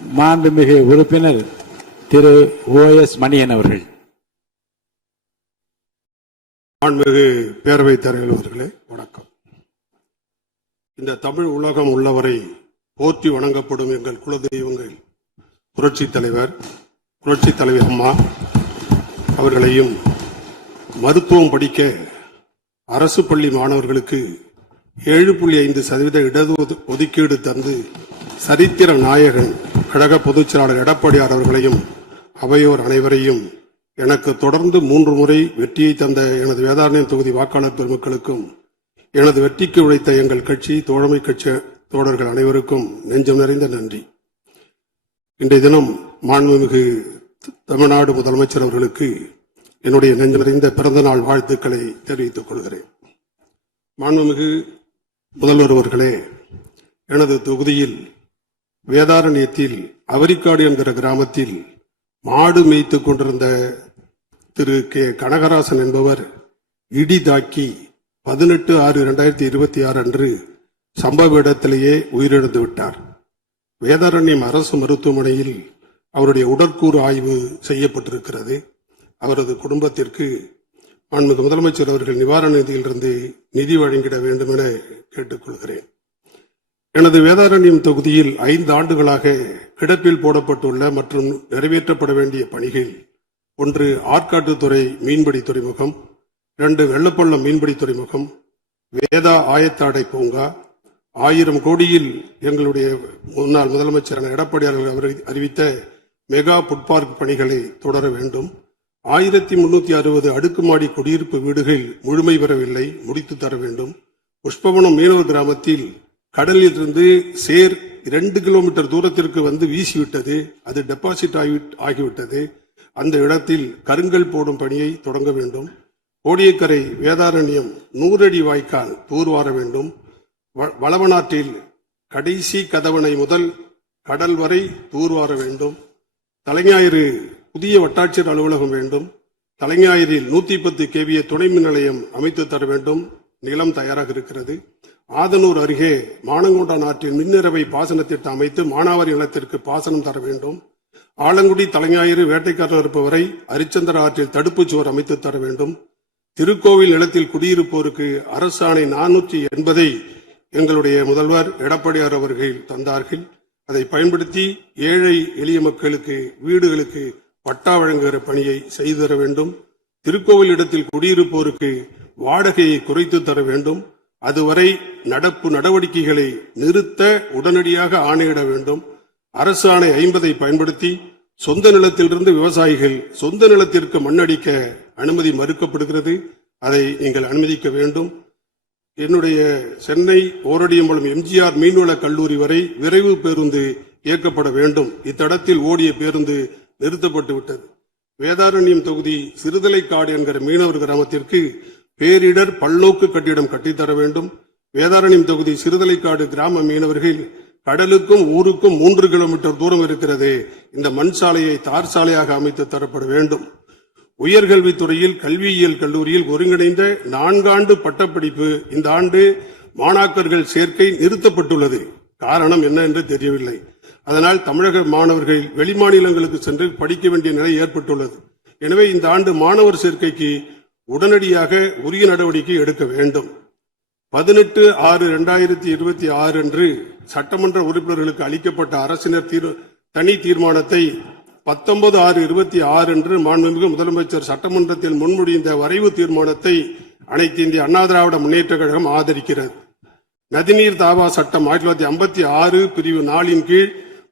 மாண்புமிகு உறுப்பினர் திரு OS மணியன் அவர்கள். மாண்புமிகு பேரவைத் தலைவர் அவர்களே வணக்கம். இந்த தமிழ் உலகம் உள்ளவரை போற்றி வணங்கப்படும் எங்கள் குலதெய்வங்கள் புரட்சித் தலைவி அம்மா அவர்களையும் மருத்துவம் படிக்க அரசு பள்ளி மாணவர்களுக்கு 7.5% இடஒதுக்கீடு தந்து சரித்திர நாயகன் கழக பொதுச் செயலாளர் எடப்பாடியார் அவர்களையும் அவையோர் அனைவரையும் எனக்கு தொடர்ந்து 3 முறை வெற்றியை தந்த எனது வேதாரண்யம் தொகுதி வாக்காளர் பெருமக்களுக்கும் எனது வெற்றிக்கு உழைத்த எங்கள் கட்சி தோழமை கட்சி தோழர்கள் அனைவருக்கும் நெஞ்சம் நிறைந்த நன்றி. இன்றைய தினம் மாண்புமிகு தமிழ்நாடு முதலமைச்சர் அவர்களுக்கு என்னுடைய நெஞ்சம் நிறைந்த பிறந்த நாள் வாழ்த்துக்களை தெரிவித்துக் கொள்கிறேன். மாண்புமிகு முதல்வர் அவர்களே, எனது தொகுதியில் வேதாரண்யத்தில் அவரிக்காடு என்கிற கிராமத்தில் மாடு மேய்த்துக் கொண்டிருந்த திரு கனகராசன் என்பவர் இடி தாக்கி 18/6/2026 அன்று சம்பவ இடத்திலேயே உயிரிழந்து விட்டார். வேதாரண்யம் அரசு மருத்துவமனையில் அவருடைய உடற்கூறு ஆய்வு செய்யப்பட்டிருக்கிறது. அவரது குடும்பத்திற்கு மாண்புமிகு முதலமைச்சர் அவர்கள் நிவாரண நிதியிலிருந்து நிதி வழங்கிட வேண்டும் என கேட்டுக்கொள்கிறேன். எனது வேதாரண்யம் தொகுதியில் 5 ஆண்டுகளாக கிடப்பில் போடப்பட்டுள்ள மற்றும் நிறைவேற்றப்பட வேண்டிய பணிகள்: 1 ஆற்காட்டுத்துறை மீன்பிடி துறைமுகம், 2 வெள்ளப்பள்ளம் மீன்பிடி துறைமுகம், வேதா ஆயத்தாடை பூங்கா, 1000 கோடியில் எங்களுடைய முன்னாள் முதலமைச்சரான எடப்பாடியார் அவர் அறிவித்த மெகா புட்பார்க் பணிகளை தொடர வேண்டும். 1360 அடுக்குமாடி குடியிருப்பு வீடுகள் முழுமை பெறவில்லை, முடித்து தர வேண்டும். புஷ்பவனம் மீனவர் கிராமத்தில் கடலில் இருந்து சேர் 2 கிலோமீட்டர் தூரத்திற்கு வந்து வீசிவிட்டது, அது டெபாசிட் ஆகிவிட்டது. அந்த இடத்தில் கருங்கல் போடும் பணியை தொடங்க வேண்டும். கோடியக்கரை வேதாரண்யம் 100 அடி வாய்க்கால் தூர்வார வேண்டும். வளவனாற்றில் கடைசி கதவணை முதல் கடல் வரை தூர்வார வேண்டும். தலைஞாயிறு புதிய வட்டாட்சியர் அலுவலகம் வேண்டும். தலைஞாயிறில் 110 kVA துணை மின் நிலையம் அமைத்து தர வேண்டும். நிலம் தயாராக இருக்கிறது. ஆதனூர் அருகே மானங்கொண்டான் ஆற்றில் மின்னிறவை பாசன திட்டம் அமைத்து மானாவாரி நிலத்திற்கு பாசனம் தர வேண்டும். ஆலங்குடி தலைஞாயிறு வேட்டைக்காரர் இருப்பவரை அரிச்சந்திர ஆற்றில் தடுப்புச் சுவர் அமைத்து தர வேண்டும். திருக்கோவில் நிலத்தில் குடியிருப்போருக்கு அரசாணை 480 எங்களுடைய முதல்வர் எடப்பாடியார் அவர்கள் தந்தார்கள். அதை பயன்படுத்தி ஏழை எளிய மக்களுக்கு வீடுகளுக்கு பட்டா வழங்குகிற பணியை செய்து தர வேண்டும். திருக்கோவில் இடத்தில் குடியிருப்போருக்கு வாடகையை குறைத்து தர வேண்டும். அதுவரை நடப்பு நடவடிக்கைகளை நிறுத்த உடனடியாக ஆணையிட வேண்டும். அரசு ஆணை 50 பயன்படுத்தி சொந்த நிலத்திலிருந்து விவசாயிகள் சொந்த நிலத்திற்கு மண்ணடிக்க அனுமதி மறுக்கப்படுகிறது. அதை நீங்கள் அனுமதிக்க வேண்டும். என்னுடைய சென்னை ஓரடியம்பலம் MGR மீன்வள கல்லூரி வரை விரைவு பேருந்து இயக்கப்பட வேண்டும். இத்தடத்தில் ஓடிய பேருந்து நிறுத்தப்பட்டு விட்டது. வேதாரண்யம் தொகுதி சிறுதலைக்காடு என்கிற மீனவர் கிராமத்திற்கு பேரிடர் பல்நோக்கு கட்டிடம் கட்டித்தர வேண்டும். வேதாரண்யம் தொகுதி சிறுதலைக்காடு கிராம மீனவர்கள் கடலுக்கும் ஊருக்கும் 3 கிலோமீட்டர் தூரம் இருக்கிறது. இந்த மண் சாலையை தார் சாலையாக அமைத்து தரப்பட வேண்டும். உயர்கல்வித்துறையில் கல்வியியல் கல்லூரியில் ஒருங்கிணைந்த 4 ஆண்டு பட்டப்படிப்பு இந்த ஆண்டு மாணாக்கர்கள் சேர்க்கை நிறுத்தப்பட்டுள்ளது. காரணம் என்ன என்று தெரியவில்லை. அதனால் தமிழக மாணவர்கள் வெளிமாநிலங்களுக்கு சென்று படிக்க வேண்டிய நிலை ஏற்பட்டுள்ளது. எனவே இந்த ஆண்டு மாணவர் சேர்க்கைக்கு உடனடியாக உரிய நடவடிக்கை எடுக்க வேண்டும். 18/6/2026 அன்று சட்டமன்ற உறுப்பினர்களுக்கு அளிக்கப்பட்ட அரசினர் தனி தீர்மானத்தை 19/6/26 அன்று மாண்புமிகு முதலமைச்சர் சட்டமன்றத்தில் முன்மொழிந்த வரைவு தீர்மானத்தை அனைத்து இந்திய அண்ணா திராவிட முன்னேற்ற கழகம் ஆதரிக்கிறது. நதிநீர் தாவா சட்டம் 1956 பிரிவு 4 கீழ்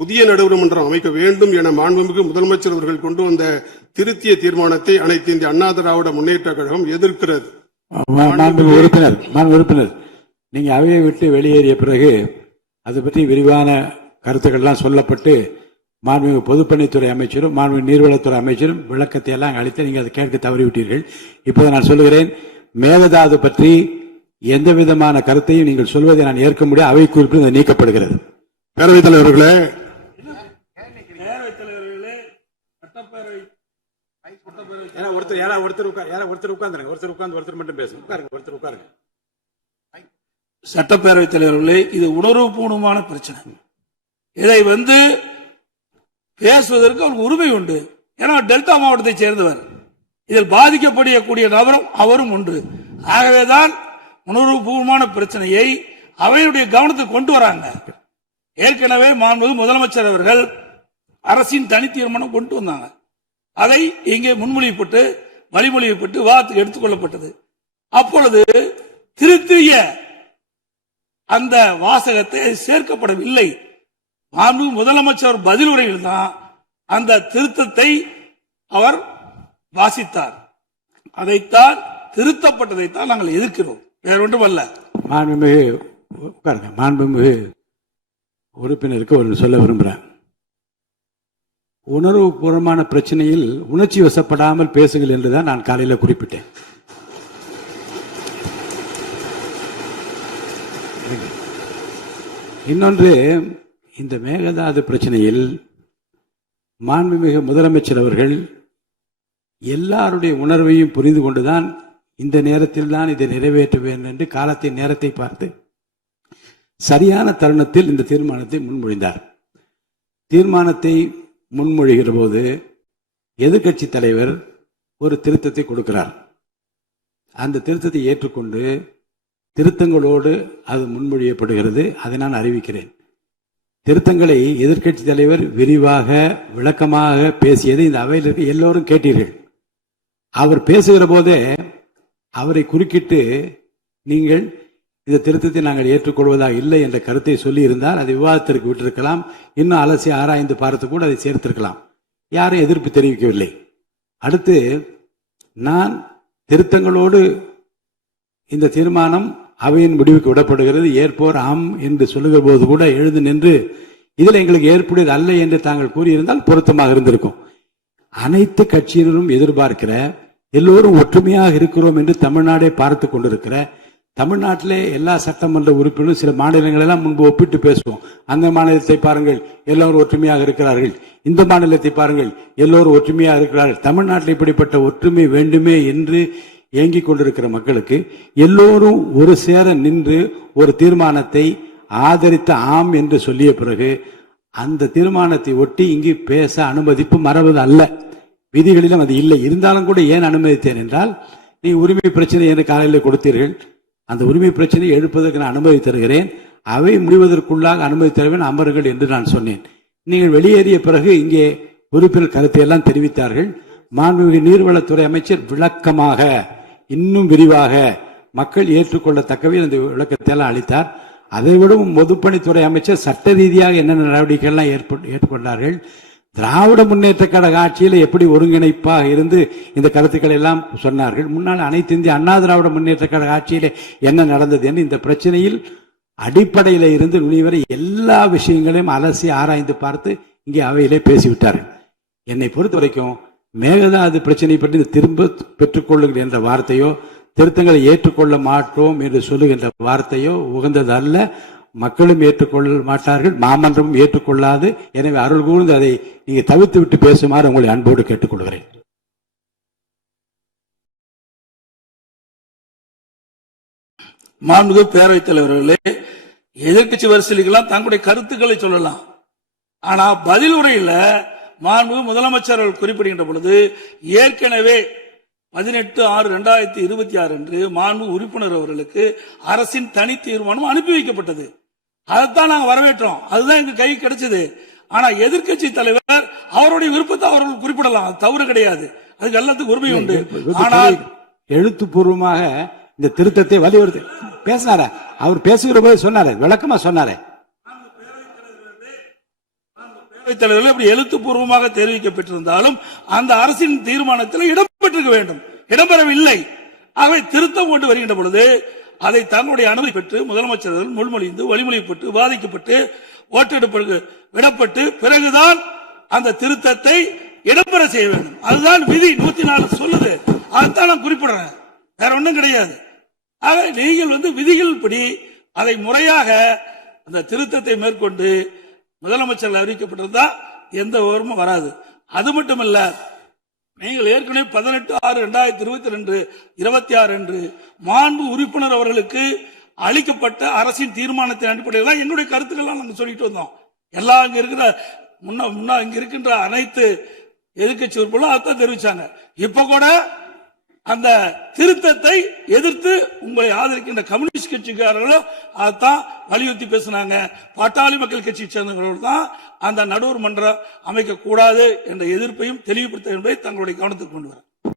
புதிய நடுவர்மன்றம் அமைக்க வேண்டும் என மாண்புமிகு முதலமைச்சர் அவர்கள் கொண்டு வந்த திருத்திய தீர்மானத்தை அனைத்து இந்திய அண்ணா திராவிட முன்னேற்ற கழகம் எதிர்க்கிறது. உறுப்பினர், நீங்க அவையை விட்டு வெளியேறிய பிறகு அது பற்றி விரிவான கருத்துக்கள்லாம் சொல்லப்பட்டு மாண்புமிகு பொதுப்பணித்துறை அமைச்சரும் மாண்புமிகு நீர்வளத்துறை அமைச்சரும் விளக்கத்தை எல்லாம் அளித்து நீங்கள் அதை கேட்க தவறிவிட்டீர்கள். இப்போது நான் சொல்லுகிறேன், மேகதாது பற்றி எந்த விதமான கருத்தையும் நீங்கள் சொல்வதை நான் ஏற்க முடியாது. அவை குறிப்பில் நீக்கப்படுகிறது. பேரவைத் தலைவர்களே, சட்டப்பேரவைத் தலைவர்களே, இது உணர்வுபூர்வமான பிரச்சனை. இதை பேசுவதற்கு அவருக்கு உரிமை உண்டு. ஏன்னா டெல்டா மாவட்டத்தை சேர்ந்தவர், இதில் பாதிக்கப்படக்கூடிய நபரும் அவரும் ஒன்று. ஆகவேதான் உணர்வுபூர்வமான பிரச்சனையை அவையுடைய கவனத்துக்கு கொண்டு வராங்க. ஏற்கனவே மாண்புமிகு முதலமைச்சர் அவர்கள் அரசின் தனி தீர்மானம் கொண்டு வந்தாங்க. அதை இங்கே முன்மொழியப்பட்டு வழிமொழியப்பட்டு விவாதத்துக்கு எடுத்துக் கொள்ளப்பட்டது. அப்பொழுது திருத்திய அந்த வாசகத்தை சேர்க்கப்படவில்லை. மாண்புமிகு முதலமைச்சர் பதில் உரையில் தான் அந்த திருத்தத்தை அவர் வாசித்தார். அதைத்தான் திருத்தப்பட்டதைத்தான் நாங்கள் எதிர்க்கிறோம், வேற ஒன்றும் அல்ல. மாண்புமிகு உறுப்பினருக்கு ஒரு சொல்ல விரும்புகிறேன். உணர்வுபூர்வமான பிரச்சனையில் உணர்ச்சி வசப்படாமல் பேசுங்கள் என்றுதான் நான் காலையில் குறிப்பிட்டேன். இன்னொன்று, இந்த மேகதாது பிரச்சனையில் மாண்புமிகு முதலமைச்சர் அவர்கள் எல்லாருடைய உணர்வையும் புரிந்து கொண்டுதான் இந்த நேரத்தில் தான் இதை நிறைவேற்ற வேண்டும் என்று காலத்தின் நேரத்தை பார்த்து சரியான தருணத்தில் இந்த தீர்மானத்தை முன்மொழிந்தார். தீர்மானத்தை முன்மொழிகிற போது எதிர்க்கட்சி தலைவர் ஒரு திருத்தத்தை கொடுக்கிறார். அந்த திருத்தத்தை ஏற்றுக்கொண்டு திருத்தங்களோடு அது முன்மொழியப்படுகிறது. அதை நான் அறிவிக்கிறேன். திருத்தங்களை எதிர்க்கட்சி தலைவர் விரிவாக விளக்கமாக பேசியது இந்த அவையில் இருக்க எல்லோரும் கேட்டீர்கள். அவர் பேசுகிற போதே அவரை குறுக்கிட்டு நீங்கள் இந்த திருத்தத்தை நாங்கள் ஏற்றுக்கொள்வதாக இல்லை என்ற கருத்தை சொல்லி இருந்தால் அதை விவாதத்திற்கு விட்டிருக்கலாம். இன்னும் அலசி ஆராய்ந்து பார்த்து கூட அதை சேர்த்திருக்கலாம். யாரும் எதிர்ப்பு தெரிவிக்கவில்லை. அடுத்து நான் திருத்தங்களோடு இந்த தீர்மானம் அவையின் முடிவுக்கு விடப்படுகிறது, ஏற்போர் ஆம் என்று சொல்லுகிற போது கூட எழுந்து நின்று இதில் எங்களுக்கு ஏற்புடையது அல்ல என்று தாங்கள் கூறியிருந்தால் பொருத்தமாக இருந்திருக்கும். அனைத்து கட்சியினரும் எதிர்பார்க்கிற, எல்லோரும் ஒற்றுமையாக இருக்கிறோம் என்று தமிழ்நாடே பார்த்து கொண்டிருக்கிற, தமிழ்நாட்டிலே எல்லா சட்டமன்ற உறுப்பினரும் சில மாநிலங்களெல்லாம் முன்பு ஒப்பிட்டு பேசுவோம். அந்த மாநிலத்தை பாருங்கள், எல்லோரும் ஒற்றுமையாக இருக்கிறார்கள். இந்த மாநிலத்தை பாருங்கள், எல்லோரும் ஒற்றுமையாக இருக்கிறார்கள். தமிழ்நாட்டில் இப்படிப்பட்ட ஒற்றுமை வேண்டுமே என்று ஏங்கிக் கொண்டிருக்கிற மக்களுக்கு எல்லோரும் ஒரு சேர நின்று ஒரு தீர்மானத்தை ஆதரித்த ஆம் என்று சொல்லிய பிறகு அந்த தீர்மானத்தை ஒட்டி இங்கு பேச அனுமதிப்பு மறவது அல்ல. விதிகளிலும் அது இல்லை. இருந்தாலும் கூட ஏன் அனுமதித்தேன் என்றால், நீ உரிமை பிரச்சனை என்று காலையில் கொடுத்தீர்கள். அந்த உரிமை பிரச்சனையை எழுப்பதற்கு நான் அனுமதி தருகிறேன், அவை முடிவதற்குள்ளாக அனுமதி தருவேன், அமருங்கள் என்று நான் சொன்னேன். நீங்கள் வெளியேறிய பிறகு இங்கே உறுப்பினர் கருத்தை எல்லாம் தெரிவித்தார்கள். மாண்புமிகு நீர்வளத்துறை அமைச்சர் விளக்கமாக இன்னும் விரிவாக மக்கள் ஏற்றுக்கொள்ளத்தக்கவே அந்த விளக்கத்தை எல்லாம் அளித்தார். அதைவிடவும் பொதுப்பணித்துறை அமைச்சர் சட்ட ரீதியாக என்னென்ன நடவடிக்கைகள்லாம் ஏற்றுக்கொண்டார்கள். திராவிட முன்னேற்ற கழக ஆட்சியில் எப்படி ஒருங்கிணைப்பாக இருந்து இந்த கருத்துக்களை எல்லாம் சொன்னார்கள். முன்னால் அனைத்து இந்திய அண்ணா திராவிட முன்னேற்ற கழக ஆட்சியிலே என்ன நடந்தது என்று இந்த பிரச்சனையில் அடிப்படையில் இருந்து நுனிவரை எல்லா விஷயங்களையும் அலசி ஆராய்ந்து பார்த்து இங்கே அவையிலே பேசிவிட்டார்கள். என்னை பொறுத்த வரைக்கும் மேகதாது பிரச்சனை பற்றி திரும்ப பெற்றுக்கொள்ளுங்கள் என்ற வார்த்தையோ, திருத்தங்களை ஏற்றுக்கொள்ள மாட்டோம் என்று சொல்லுகின்ற வார்த்தையோ உகந்தது அல்ல. மக்களும் ஏற்றுக்கொள்ள மாட்டார்கள், மாமன்றமும் ஏற்றுக்கொள்ளாது. எனவே அருள் கூர்ந்து அதை நீங்க தவிர்த்து விட்டு பேசுமாறு உங்களை அன்போடு கேட்டுக்கொள்கிறேன். மாண்புமிகு பேரவைத் தலைவர்களே, எதிர்கட்சி வரிசைகளுக்கெல்லாம் தங்களுடைய கருத்துக்களை சொல்லலாம். ஆனா பதில் உரையில மாண்புமிகு முதலமைச்சர் குறிப்பிடுகின்ற பொழுது ஏற்கனவே 18/6/2026 அன்று மாண்பு உறுப்பினர் அவர்களுக்கு அரசின் தனி தீர்மானம் அனுப்பி வைக்கப்பட்டது. அதைத்தான் நாங்கள் வரவேற்றோம். அதுதான் எங்க கை கிடைச்சது. ஆனா எதிர்கட்சி தலைவர் அவருடைய விருப்பத்தை அவர்கள் குறிப்பிடலாம், அது தவறு கிடையாது, அதுக்கு எல்லாத்துக்கும் உரிமை உண்டு. ஆனால் எழுத்துப்பூர்வமாக இந்த திருத்தத்தை வலியுறுத்தி பேசினார, அவர் பேசுகிற போது சொன்னாரு, விளக்கமா சொன்னாரு. தலைவர்கள் அப்படி எழுத்துப்பூர்வமாக தெரிவிக்கப்பட்டிருந்தாலும் அந்த அரசின் தீர்மானத்தில் இடம்பெற்றிருக்க வேண்டும், இடம்பெறவில்லை. அவை திருத்தம் கொண்டு வருகின்ற பொழுது அதை தங்களுடைய அனுமதி பெற்று முதலமைச்சர்கள் முன்மொழிந்து வழிமொழிப்பட்டு விவாதிக்கப்பட்டு ஓட்டெடுப்பு விடப்பட்டு பிறகுதான் அந்த திருத்தத்தை இடம்பெற செய்ய வேண்டும். அதுதான் விதி 104 சொல்லுது. அதைத்தான் நான் குறிப்பிடுறேன், வேற ஒன்றும் கிடையாது. ஆக நீங்கள் விதிகள் படி அதை முறையாக அந்த திருத்தத்தை மேற்கொண்டு முதலமைச்சர்கள் அறிவிக்கப்பட்டிருந்தா எந்த விவரமும் வராது. அது மட்டுமல்ல, நீங்கள் ஏற்கனவே 18/6/2022 அன்று மாண்பு உறுப்பினர் அவர்களுக்கு அளிக்கப்பட்ட அரசின் தீர்மானத்தின் அடிப்படையில் எங்களுடைய கருத்துக்கள்லாம் நாங்கள் சொல்லிட்டு வந்தோம். எல்லாம் இங்க இருக்கிற முன்னா இங்க இருக்கின்ற அனைத்து எதிர்க்கட்சி உறுப்பினர்களும் அதான் தெரிவிச்சாங்க. இப்ப கூட அந்த திருத்தத்தை எதிர்த்து உங்களை ஆதரிக்கின்ற கம்யூனிஸ்ட் கட்சிக்காரர்களும் அதான் வலியுறுத்தி பேசினாங்க. பாட்டாளி மக்கள் கட்சி சேர்ந்தவர்கள் தான் அந்த நடுவர் மன்றம் அமைக்க கூடாது என்ற எதிர்ப்பையும் தெளிவுபடுத்த என்பதை தங்களுடைய கவனத்துக்கு கொண்டு வர